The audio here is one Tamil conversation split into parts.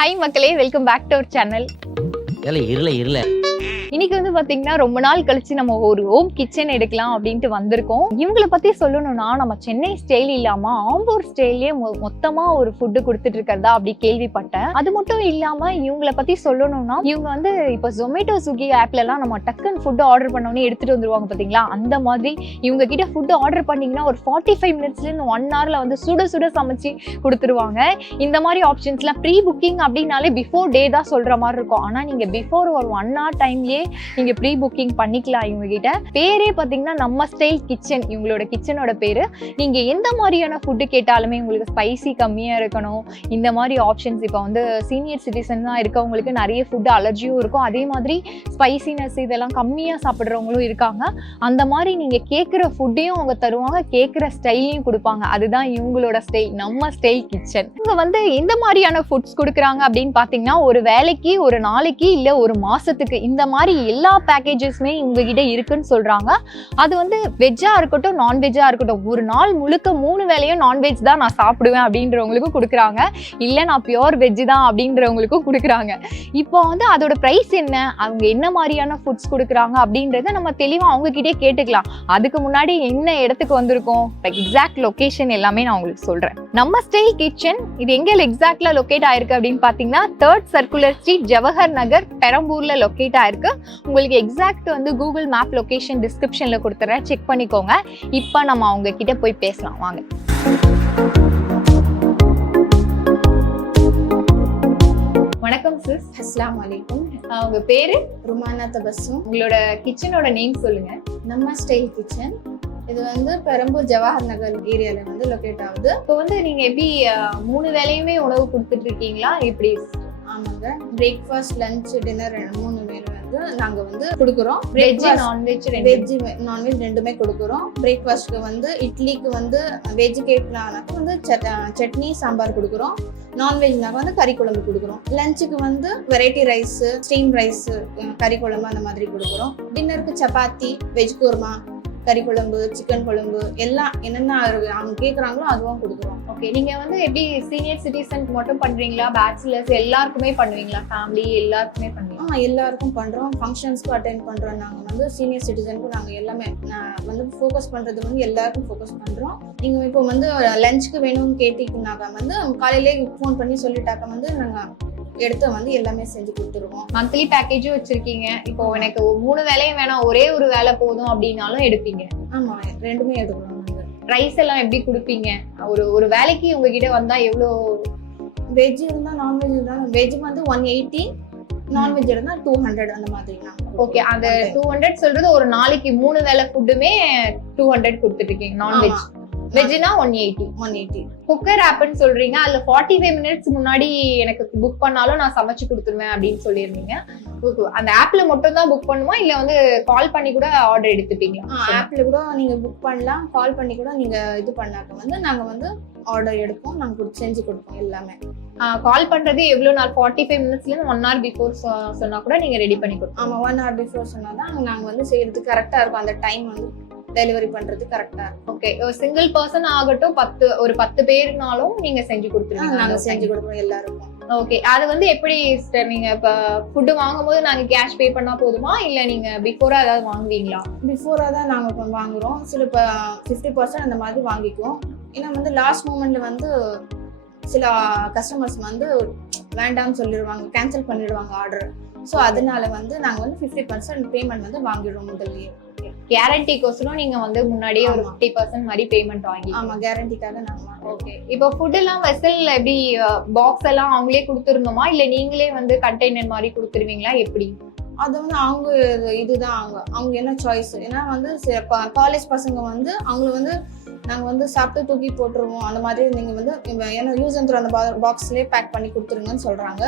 ஹாய் மக்களே, welcome back to our channel. இன்னைக்கு வந்து பாத்தீங்கன்னா ரொம்ப நாள் கழிச்சு நம்ம ஒரு ஹோம் கிச்சன் எடுக்கலாம் அப்படின்ட்டு வந்திருக்கோம். இவங்களை பத்தி சொல்லணும்னா நம்ம சென்னை ஸ்டைல் இல்லாம ஆம்பூர் ஸ்டைல்லயே மொத்தமா ஒரு ஃபுட்டு கொடுத்துட்டு இருக்கிறதா அப்படி கேள்விப்பட்டேன். அது மட்டும் இல்லாம இவங்களை பத்தி சொல்லணும்னா இவங்க வந்து இப்ப ஜொமேட்டோ ஸ்விக்கி ஆப்ல எல்லாம் நம்ம டக்குன்னு ஃபுட்டு ஆர்டர் பண்ணோன்னே எடுத்துட்டு வந்துருவாங்க பாத்தீங்களா, அந்த மாதிரி இவங்க கிட்ட ஃபுட்டு ஆர்டர் பண்ணீங்கன்னா ஒரு 45 மினிட்ஸ்ல இருந்து 1 ஹவர்ல வந்து சுட சுட சமைச்சு கொடுத்துருவாங்க. இந்த மாதிரி ஆப்ஷன்ஸ்லாம் ப்ரீ புக்கிங் அப்படின்னாலே பிஃபோர் டே தான் சொல்ற மாதிரி இருக்கும். ஆனா நீங்க பிஃபோர் ஒரு 1 hour டைம்லயே நீங்க ப்ரீ புக்கிங் பண்ணிக்கலாம். இவங்க கிட்ட பேரே பாத்தீங்கன்னா நம்ம ஸ்டைல் கிச்சன், இவங்களோட கிச்சனோட பேரு. நீங்க எந்த மாதிரியான ஃபுட்டு கேட்டாலுமே உங்களுக்கு ஸ்பைசி கம்மியா இருக்கணும், இந்த மாதிரி ஆப்ஷன்ஸ். இப்போ வந்து சீனியர் சிட்டிசன் தான் இருக்கவங்களுக்கு நிறைய ஃபுட்டு அலர்ஜியும் இருக்கும், அதே மாதிரி ஸ்பைசினஸ் இதெல்லாம் கம்மியா சாப்பிட்றவங்களும் இருக்காங்க. அந்த மாதிரி நீங்க கேட்குற ஃபுட்டையும் அவங்க தருவாங்க, கேட்குற ஸ்டைலையும் கொடுப்பாங்க. அதுதான் இவங்களோட ஸ்டைல், நம்ம ஸ்டைல் கிச்சன். இவங்க வந்து எந்த மாதிரியான ஃபுட்ஸ் கொடுக்குறாங்க அப்படின்னு பாத்தீங்கன்னா ஒரு வேலைக்கு, ஒரு நாளைக்கு, இல்ல ஒரு மாசத்துக்கு, இந்த மாதிரி எல்லா பேக்கேஜஸ்மே இவங்க கிட்ட இருக்குன்னு சொல்றாங்க. அது வந்து வெஜ்ஜா இருக்கட்டும், நான்வெஜ்ஜா இருக்கட்டும், ஒரு நாள் முழுக்க 3 வேளையும் நான்வெஜ் தான் நான் சாப்பிடுவேன் அப்படின்றவங்களுக்கும் கொடுக்குறாங்க, இல்ல நான் பியோர் வெஜ் தான் அப்படின்றவங்களுக்கும் கொடுக்குறாங்க. இப்போ வந்து அதோட பிரைஸ் என்ன, அவங்க என்ன மாதிரியான ஃபுட்ஸ் கொடுக்குறாங்க அப்படின்றத நம்ம தெளிவா அவங்க கிட்டே கேட்டுக்கலாம். அதுக்கு முன்னாடி என்ன இடத்துக்கு வந்திருக்கோம், எக்ஸாக்ட் லொகேஷன் எல்லாமே நான் உங்களுக்கு சொல்றேன். நம்ம ஸ்டைல் கிச்சன் இது எங்க எக்ஸாக்ட்ல லொகேட் ஆயிருக்கு அப்படின்னு பாத்தீங்கன்னா 3rd சர்க்குலர் ஸ்ட்ரீட், ஜவஹர் நகர், பெரம்பூர்ல லொகேட் ஆயிருக்கு. உங்களுக்கு எக்ஸாக்ட் வந்து கூகுள் மேப் லொகேஷன் டிஸ்கிரிப்ஷன்ல கொடுத்துறேன், செக் பண்ணிக்கோங்க. இப்போ நம்ம அவங்க கிட்ட போய் பேசலாம் வாங்க. வணக்கம் சிஸ். அஸ்ஸலாமு அலைக்கும். உங்க பேரு? ருமானா தபஸ்ஸும். உங்களோட கிச்சனோட நேம் சொல்லுங்க. நம்ம ஸ்டைல் கிச்சன். இது வந்து பெரம்பூர் ஜவஹர் நகர் ஏரியால வந்து லொகேட் ஆகுது. இப்போ வந்து நீங்க எப்படி 3 வேளையுமே உணவு கொடுத்துட்டு இருக்கீங்களா எப்படி? ஆமாங்க, பிரேக்ஃபாஸ்ட், லஞ்ச், டின்னர் 3 வேளை வந்து நாங்க வந்து கொடுக்குறோம். வெஜ் நான்வெஜ் வெஜ் நான்வெஜ் ரெண்டுமே கொடுக்குறோம். பிரேக்ஃபாஸ்ட்க்கு வந்து இட்லிக்கு வந்து வெஜ் கேட்கலாம்னாக்க வந்து சட்னி சாம்பார் கொடுக்குறோம். நான்வெஜ்னாக்க வந்து கறி குழம்பு கொடுக்குறோம். லஞ்சுக்கு வந்து வெரைட்டி ரைஸ், ஸ்டீம் ரைஸ், கறி குழம்பு அந்த மாதிரி கொடுக்குறோம். டின்னருக்கு சப்பாத்தி, வெஜ் குருமா, கறி குழம்பு, சிக்கன் குழம்பு எல்லாம் என்னென்ன அவங்க கேட்குறாங்களோ அதுவும் கொடுக்குறோம். ஓகே, நீங்க வந்து எப்படி சீனியர் சிட்டிசனுக்கு மட்டும் பண்றீங்களா, பேச்சுலர்ஸ் எல்லாருக்குமே பண்ணுவீங்களா, ஃபேமிலி எல்லாருக்குமே பண்ணுவீங்களா? எல்லாருக்கும் பண்றோம், ஃபங்க்ஷன்ஸ்க்கும் அட்டென்ட் பண்றோம். நாங்க வந்து சீனியர் சிட்டிசனுக்கும் நாங்க எல்லாமே வந்து ஃபோக்கஸ் பண்றது வந்து எல்லாருக்கும் ஃபோக்கஸ் பண்றோம். நீங்க இப்போ வந்து லஞ்சுக்கு வேணும்னு கேட்டீங்கன்னாக்கா வந்து காலையிலே ஃபோன் பண்ணி சொல்லிட்டாக்க வந்து நாங்க எடுத்து வந்து எல்லாமே செஞ்சு கொடுத்துருவோம். மந்த்லி பேக்கேஜும் வச்சிருக்கீங்க. இப்போ எனக்கு 3 வேளையும் வேணாம், ஒரே ஒரு வேலை போதும் அப்படின்னாலும் எடுப்பீங்க? ஆமா, ரெண்டுமே எடுக்கிறோம். ரைஸ் எல்லாம் எப்படி கொடுப்பீங்க? ஒரு வேலைக்கு உங்ககிட்ட வந்தா எவ்வளோ? வெஜ் இருந்தா நான்வெஜ் இருந்தா வெஜ் வந்து 180, நான்வெஜ் இருந்தா 200 அந்த மாதிரி. ஓகே, அந்த 200 சொல்றது ஒரு நாளைக்கு 3 வேளை ஃபுட்டுமே 200 கொடுத்துட்டு இருக்கீங்க. நான்வெஜ், வெஜ்னா 180. குக்கர் ஆப்னு சொல்றீங்க, அதுல 45 மினிட்ஸ் முன்னாடி எனக்கு புக் பண்ணாலும் நான் சமைச்சு கொடுத்துருவேன் அப்படின்னு சொல்லியிருந்தீங்க. அந்த ஆப்ல மட்டும் தான் புக் பண்ணுமா, இல்ல வந்து கால் பண்ணி கூட ஆர்டர் எடுத்துப்பீங்களா? ஆப்ல கூட நீங்க புக் பண்ணலாம், கால் பண்ணி கூட நீங்க இது பண்ணாக்க வந்து நாங்க வந்து ஆர்டர் எடுப்போம், நாங்க செஞ்சு கொடுப்போம் எல்லாமே. கால் பண்றது எவ்வளவு நாள்? 45 மினிட்ஸ்ல இருந்து 1 hour பிஃபோர் சொன்னா கூட நீங்க ரெடி பண்ணி கொடுப்போம்? ஆமா, 1 hour பிஃபோர் சொன்னாதான் நாங்க வந்து செய்யறதுக்கு கரெக்டா இருக்கும். அந்த டைம் வந்து டெலிவரி பண்றது கரெக்டா இருக்கும். ஓகே, ஒரு சிங்கிள் பர்சன் ஆகட்டும், 10 பேருனாலும் நீங்க செஞ்சு கொடுத்துருவீங்க? நாங்க செஞ்சு கொடுப்போம் எல்லாருக்கும். ஓகே, அது வந்து எப்படி நீங்க இப்ப ஃபுட் வாங்கும்போது நாங்க கேஷ் பே பண்ணா போதுமா, இல்ல நீங்க பிஃபோரா ஏதாவது வாங்குவீங்களா? பிஃபோரா தான் நாங்க வாங்குறோம். சில 50% அந்த மாதிரி வாங்கிக்குவோம். ஏன்னா வந்து லாஸ்ட் மூமெண்ட்ல வந்து சில கஸ்டமர்ஸ் வந்து வேண்டாம்னு சொல்லிடுவாங்க, கேன்சல் பண்ணிடுவாங்க ஆர்டர். ஸோ அதனால வந்து நாங்க வந்து 50% பேமெண்ட் வந்து வாங்கிடுவோம் முதல்லயே. கேரண்டிக்கோசரம் நீங்க வந்து முன்னாடியே ஒரு 50% மாதிரி பேமெண்ட் வாங்கி? ஆமா, கேரண்டிக்காக நாங்க. ஓகே, இப்போ ஃபுட் எல்லாம் வெசல் எப்படி பாக்ஸ் எல்லாம் அவங்களே கொடுத்துருந்தோமா, இல்ல நீங்களே வந்து கண்டெய்னர் மாதிரி கொடுத்துருவீங்களா எப்படி? அது வந்து அவங்க இதுதான் அவங்க என்ன சாய்ஸ். ஏன்னா வந்து காலேஜ் பசங்க வந்து அவங்களை வந்து நாங்க வந்து சாப்பிட்டு தூக்கி போட்டுருவோம். அந்த மாதிரி நீங்க வந்து ஏன்னா யூஸ் அண்ட் த்ரோ அந்த பாக்ஸ்லயே பேக் பண்ணி கொடுத்துருங்கன்னு சொல்றாங்க.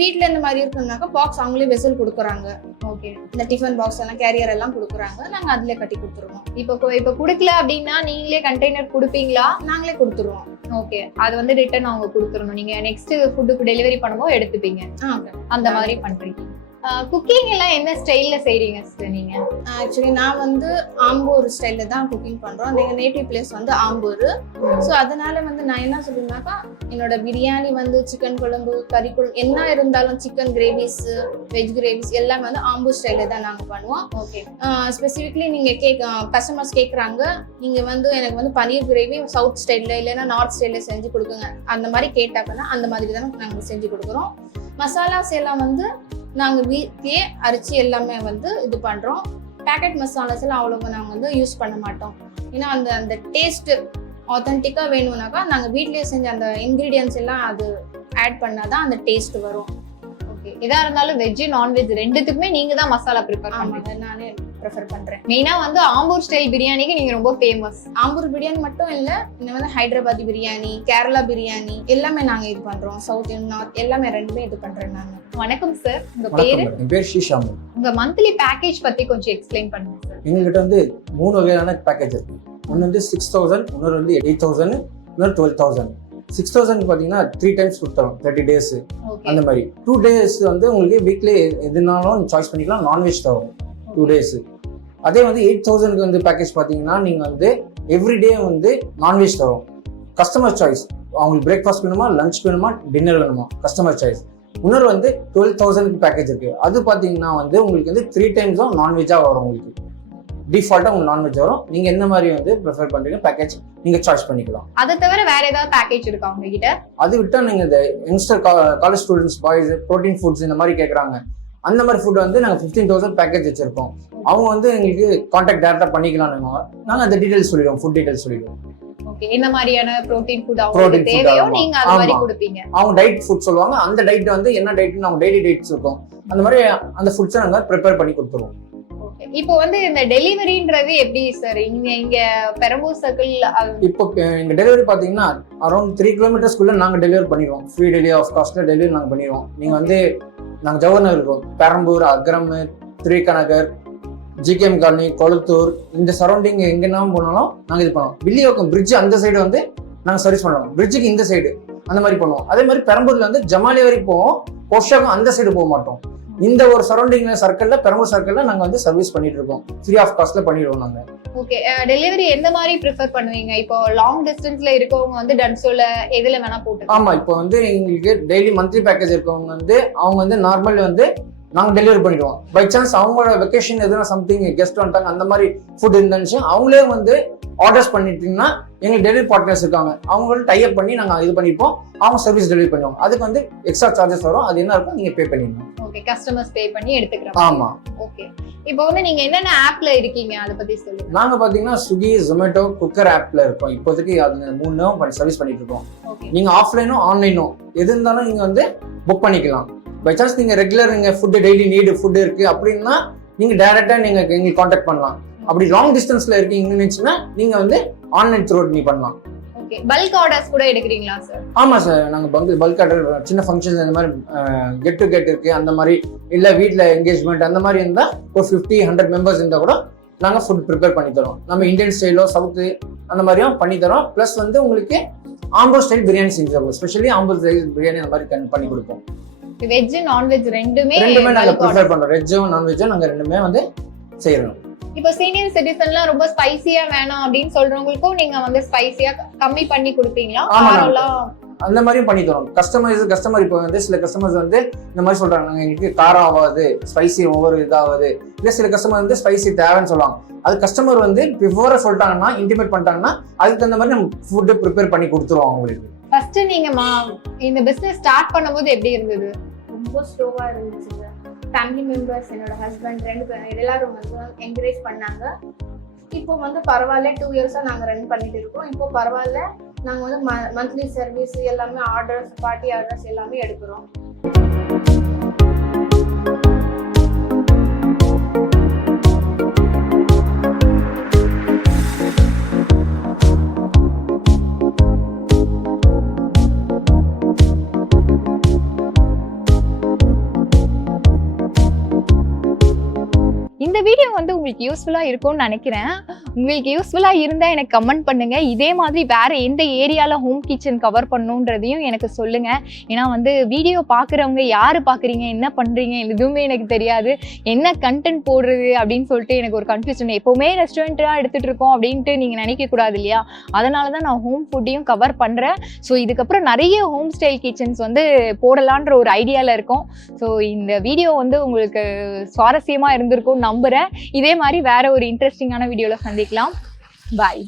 வீட்டுல இந்த மாதிரி இருக்குன்னாக்கா பாக்ஸ் அவங்களே வெசல் கொடுக்குறாங்க. ஓகே, இந்த டிஃபன் பாக்ஸ் எல்லாம், கேரியர் எல்லாம் கொடுக்குறாங்க, நாங்க அதுல கட்டி கொடுத்துருவோம். இப்போ கொடுக்கல அப்படின்னா நீங்களே கண்டெய்னர் கொடுப்பீங்களா? நாங்களே கொடுத்துருவோம். ஓகே, அது வந்து ரிட்டர்ன் அவங்க கொடுத்துடணும், நீங்க நெக்ஸ்ட் ஃபுட்டுக்கு டெலிவரி பண்ணும்போது எடுத்துப்பீங்க, அந்த மாதிரி பண்றீங்க. குக்கிங் எல்லாம் என்ன ஸ்டைல்ல செய்றீங்க சிஸ்டர் நீங்க? ஆக்சுவலி நான் வந்து ஆம்பூர் ஸ்டைல்ல தான் குக்கிங் பண்றோம். எங்க நேட்டிவ் பிளேஸ் வந்து ஆம்பூர். ஸோ அதனால வந்து நான் என்ன சொல்றேன்னாக்கா, என்னோட பிரியாணி வந்து சிக்கன் குழம்பு, கறி குழம்பு என்ன இருந்தாலும் சிக்கன் கிரேவிஸ், வெஜ் கிரேவிஸ் எல்லாமே வந்து ஆம்பூர் ஸ்டைல்ல தான் நாங்க பண்ணுவோம். ஓகே. ஸ்பெசிஃபிக்லி நீங்க கஸ்டமர்ஸ் கேட்குறாங்க, நீங்க வந்து எனக்கு வந்து பன்னீர் கிரேவி சவுத் ஸ்டைல்ல இல்லைன்னா நார்த் ஸ்டைல்ல செஞ்சு கொடுக்குங்க அந்த மாதிரி கேட்டாங்கன்னா அந்த மாதிரி தான் நாங்கள் செஞ்சு கொடுக்குறோம். மசாலாஸ் எல்லாம் வந்து நாங்கள் வீட்லயே அரைச்சி எல்லாமே வந்து இது பண்ணுறோம். பேக்கெட் மசாலாஸ் எல்லாம் அவ்வளோவா நாங்கள் வந்து யூஸ் பண்ண மாட்டோம். ஏன்னா அந்த டேஸ்ட் ஆத்தென்டிக்காக வேணும்னாக்கா நாங்கள் வீட்லயே செஞ்ச அந்த இன்க்ரீடியன்ஸ் எல்லாம் அது ஆட் பண்ணாதான் அந்த டேஸ்ட் வரும். ஓகே. எதா இருந்தாலும் வெஜ் நான்வெஜ் ரெண்டுத்துக்குமே நீங்க தான் மசாலா ப்ரிப்பேர் பண்ணுவீங்க? ஆமாங்க, நானே ப்ரிஃபர் பண்றேன். மெயினா வந்து ஆம்பூர் ஸ்டைல் பிரியாணிக்கு நீங்க ரொம்ப ஃபேமஸ். ஆம்பூர் பிரியாணி மட்டும் இல்ல, இன்னும் வந்து ஹைதராபாதி பிரியாணி, கேரளா பிரியாணி எல்லாமே நாங்க இது பண்றோம். சவுத் நார்த் எல்லாமே ரெண்டுமே இது பண்றேன் நாங்க. வணக்கம் சார், உங்க பேரு? என் பேர் ஸ்ரீஷாமு. உங்க மந்த்லி பேக்கேஜ் பத்தி கொஞ்சம் எக்ஸ்பிளைன் பண்ணுங்க சார். எங்ககிட்ட வந்து 3 வகையான பேக்கேஜ் இருக்கு. ஒன்று வந்து 6000, இன்னொரு வந்து 8000, இன்னொரு 12000. 6000 பார்த்தீங்கன்னா 3 டைம்ஸ் கொடுத்துரும் 30 டேஸ். அந்த மாதிரி 2 டேஸ் வந்து உங்களுக்கு வீக்லி எதுனாலும் சாய்ஸ் பண்ணிக்கலாம். நான்வெஜ் தரும் 2 டேஸ். அதே வந்து 8000க்கு வந்து பேக்கேஜ் பார்த்தீங்கன்னா நீங்கள் வந்து எவ்ரிடே வந்து நான்வெஜ் தரும். கஸ்டமர் சாய்ஸ், அவங்களுக்கு பிரேக்ஃபாஸ்ட் வேணுமா, லஞ்ச் வேணுமா, டின்னர் வேணுமா, கஸ்டமர் சாய்ஸ். இன்னொரு வந்து 12000க்கு பேக்கேஜ் இருக்கு. அது பார்த்தீங்கன்னா வந்து உங்களுக்கு வந்து 3 டைம்ஸும் நான்வெஜ்ஜாக வரும். உங்களுக்கு டிஃபால்ட்டாக உங்களுக்கு நான்வெஜ் வரும். நீங்கள் எந்த மாதிரி வந்து ப்ரிஃபர் பண்ணுறீங்க பேக்கேஜ் நீங்கள் சாய்ஸ் பண்ணிக்கலாம். அதை தவிர வேற ஏதாவது பேக்கேஜ் இருக்கா உங்ககிட்ட? அது விட்டால் நீங்கள் இந்த youngster college students boys protein foods இந்த மாதிரி கேட்குறாங்க. அந்த மாதிரி ஃபுட் வந்து நாங்கள் 15000 பேக்கேஜ் வச்சிருக்கோம். அவங்க வந்து எங்களுக்கு கான்டாக்ட் டேரக்டாக பண்ணிக்கலாம். நாங்கள் அந்த டீடைல்ஸ் சொல்லிடுவோம், ஃபுட் டீடைல்ஸ் சொல்லிடுவோம். ஓகே. என்ன மாதிரியான புரோட்டீன் ஃபுட் அவங்களுக்கு தேவையோ நீங்க அது மாதிரி கொடுப்பீங்க. அவங்க டைட் ஃபுட் சொல்லுவாங்க. அந்த டைட் வந்து என்ன டைட்னு அவங்க டெய்லி டைட்ஸ் இருக்கும். அந்த மாதிரி அந்த ஃபுட்ஸை நாங்கள் ப்ரிப்பேர் பண்ணி கொடுத்துருவோம். இப்போ வந்து இந்த டெலிவரின்றது எப்படி சார்? இங்க பெரம்பூர் சர்க்கிள் இப்போ எங்க டெலிவரி பாத்தீங்கன்னா அரௌண்ட் 3 கிலோமீட்டர்ஸ்க்குள்ள நாங்க டெலிவரி பண்ணிடுவோம். ஃப்ரீ டெலிவரி ஆஃப் காஸ்ட்ல டெலிவரி நாங்க பண்ணிடுவோம். நீங்க வந்து நாங்க ஜவஹர் நகர் இருக்கோம், பெரம்பூர், அக்ரம், திரிகநகர், ஜிகேஎம் காலனி, கொளத்தூர், இந்த சரௌண்டிங் எங்கன்னா போனாலும் நாங்க இது பண்ணுவோம். வில்லிவாக்கம் பிரிட்ஜ் அந்த சைடு வந்து நாங்க சர்வீஸ் பண்ணுவோம். பிரிட்ஜுக்கு இந்த சைடு அந்த மாதிரி பண்ணுவோம். அதே மாதிரி பெரம்பூர்ல வந்து ஜமாலி வரைக்கும் போவோம். பொஷாக்கும் அந்த சைடு போக மாட்டோம். இந்த ஒரு சரௌண்டிங் சர்க்கிள்ல, பெரம்பூர் சர்க்கிள்ல நாங்க வந்து சர்வீஸ் பண்ணிட்டு இருக்கோம். ஃப்ரீ ஆஃப் காஸ்ட்ல பண்ணிடுவோம் நாங்க. ஓகே. டெலிவரி எந்த மாதிரி ப்ரிஃபர் பண்ணுவீங்க? இப்போ லாங் டிஸ்டன்ஸ்ல இருக்கவங்க வந்து டன்சோல எதுல வேணா போட்டு? ஆமா, இப்போ வந்து எங்களுக்கு டெய்லி மந்த்லி பேக்கேஜ் இருக்கவங்க வந்து அவங்க வந்து நார்மல் வந்து நாங்க டெலிவரி பண்ணிடுவோம். பை சான்ஸ் அவங்களோட வெக்கேஷன் எதுனா சம்திங் கெஸ்ட் வந்துட்டாங்க அந்த மாதிரி ஃபுட் இருந்துச்சு, அவங்களே வந்து ஆர்டர்ஸ் பண்ணிட்டீங்கன்னா எங்களுக்கு டெலிவரி பார்ட்னர்ஸ் இருக்காங்க, அவங்களோட டைப் பண்ணி நாங்கள் இது பண்ணிப்போம். அவங்க சர்வீஸ் டெலிவரி பண்ணுவோம். அதுக்கு வந்து எக்ஸ்ட்ரா சார்ஜஸ் வரும். அது என்ன இருக்கும், நீங்க பே பண்ணிடணும். ஓகே. கஸ்டமர்ஸ் பே பண்ணி எடுத்துக்கிறோம். ஆமா. ஓகே. இப்போ வந்து நீங்க என்னென்ன ஆப்ல இருக்கீங்க அதை பத்தி சொல்லுங்க. நாங்க பாத்தீங்கன்னா ஸ்விக்கி, ஜொமேட்டோ, குக்கர் ஆப்ல இருக்கோம். இப்போதைக்கு அது 3 சர்வீஸ் பண்ணிட்டு இருக்கோம். நீங்க ஆஃப்லைனும் ஆன்லைனும் எது இருந்தாலும் நீங்க வந்து புக் பண்ணிக்கலாம். பை சான்ஸ் நீங்க ரெகுலர் நீங்க ஃபுட் டெய்லி நீடு ஃபுட் இருக்கு அப்படின்னா நீங்க டைரக்டா நீங்க எங்களுக்கு கான்டாக்ட் பண்ணலாம். அப்படி லாங் டிஸ்டன்ஸ்ல இருக்கீங்கன்னு நீங்க வந்து ஆன்லைன் த்ரூ நீ பண்ணலாம். ஓகே. பல்க் ஆர்டர்ஸ் கூட எடுக்கிறீங்களா சார்? ஆமா சார், நாங்க பல்க் ஆர்டர், சின்ன ஃபங்க்ஷன்ஸ் இந்த மாதிரி கெட் டு கெட் இருக்கு அந்த மாதிரி, இல்ல வீட்ல என்கேஜ்மெண்ட் அந்த மாதிரி இருந்தா ஒரு 50-100 மெம்பர்ஸ் இருந்தா கூட நாங்க ஃபுட் ப்ரிப்பேர் பண்ணி தரோம். நம்ம இந்தியன் ஸ்டைலோ சவுத் அந்த மாதிரியும் பண்ணி தரோம். பிளஸ் வந்து உங்களுக்கு ஆம்பூர் ஸ்டைல் பிரியாணி செஞ்சு தரோம். ஸ்பெஷலி ஆம்பூர் ஸ்டைல் பிரியாணி அந்த மாதிரி பண்ணி கொடுப்போம். வெஜ் நான்வெஜ் ரெண்டுமே நாங்க ப்ரிஃபர் பண்றோம். வெஜ்ஜும் நான்வெஜ்ஜும் நாங்க ரெண்டுமே வந்து செய்யறோம். இப்போ சீனியர் சிட்டிசன்லாம் ரொம்ப ஸ்பைசியா வேணாம் அப்படின்னு சொல்றவங்களுக்கும் நீங்க வந்து ஸ்பைசியா கம்மி பண்ணி கொடுப்பீங்களா? அந்த மாதிரியும் பண்ணி தரோம். கஸ்டமர் இப்போ வந்து சில கஸ்டமர்ஸ் வந்து இந்த மாதிரி சொல்றாங்க, எங்களுக்கு காரம் ஆகாது, ஸ்பைசி ஒவ்வொரு இதாகாது. இல்லை சில கஸ்டமர் வந்து ஸ்பைசி தேவைன்னு சொல்லுவாங்க. அது கஸ்டமர் வந்து பிஃபோரா சொல்லிட்டாங்கன்னா, இன்டிமேட் பண்ணிட்டாங்கன்னா அதுக்கு தகுந்த மாதிரி நம்ம ஃபுட்டு ப்ரிப்பேர் பண்ணி கொடுத்துருவோம் அவங்களுக்கு. ஃபர்ஸ்ட் நீங்க இந்த பிசினஸ் ஸ்டார்ட் பண்ணும்போது எப்படி இருந்தது? ரொம்ப ஸ்லோவா இருந்துச்சு. ஃபேமிலி மெம்பர்ஸ், என்னோட ஹஸ்பண்ட், 2 பேர் எல்லாரும் வந்து என்கரேஜ் பண்ணாங்க. இப்போ வந்து பரவாயில்ல, 2 இயர்ஸா நாங்க ரன் பண்ணிட்டு இருக்கோம். இப்போ பரவாயில்ல, நாங்க வந்து மந்த்லி சர்வீஸ் எல்லாமே ஆர்டர்ஸ், பார்ட்டி ஆர்டர்ஸ் எல்லாமே எடுக்கிறோம். இந்த வீடியோ வந்து உங்களுக்கு யூஸ்ஃபுல்லா இருக்கும்னு நினைக்கிறேன். உங்களுக்கு யூஸ்ஃபுல்லாக இருந்தால் எனக்கு கமெண்ட் பண்ணுங்கள். இதே மாதிரி வேறு எந்த ஏரியாவில் ஹோம் கிச்சன் கவர் பண்ணுன்றதையும் எனக்கு சொல்லுங்கள். ஏன்னா வந்து வீடியோ பார்க்குறவங்க யார் பார்க்குறீங்க, என்ன பண்ணுறீங்க, எதுவுமே எனக்கு தெரியாது. என்ன கண்டென்ட் போடுறது அப்படின்னு சொல்லிட்டு எனக்கு ஒரு கன்ஃபியூஷன். எப்போவுமே ரெஸ்டாரண்ட்டாக எடுத்துகிட்டு இருக்கோம் அப்படின்ட்டு நீங்கள் நினைக்கக்கூடாது இல்லையா? அதனால தான் நான் ஹோம் ஃபுட்டையும் கவர் பண்ணுறேன். ஸோ இதுக்கப்புறம் நிறைய ஹோம் ஸ்டைல் கிச்சன்ஸ் வந்து போடலான்ற ஒரு ஐடியாவில் இருக்கோம். ஸோ இந்த வீடியோ வந்து உங்களுக்கு சுவாரஸ்யமாக இருந்திருக்கும் நம்புகிறேன். இதே மாதிரி வேற ஒரு இன்ட்ரெஸ்டிங்கான வீடியோவில் சந்திக்கலாம். பாய்.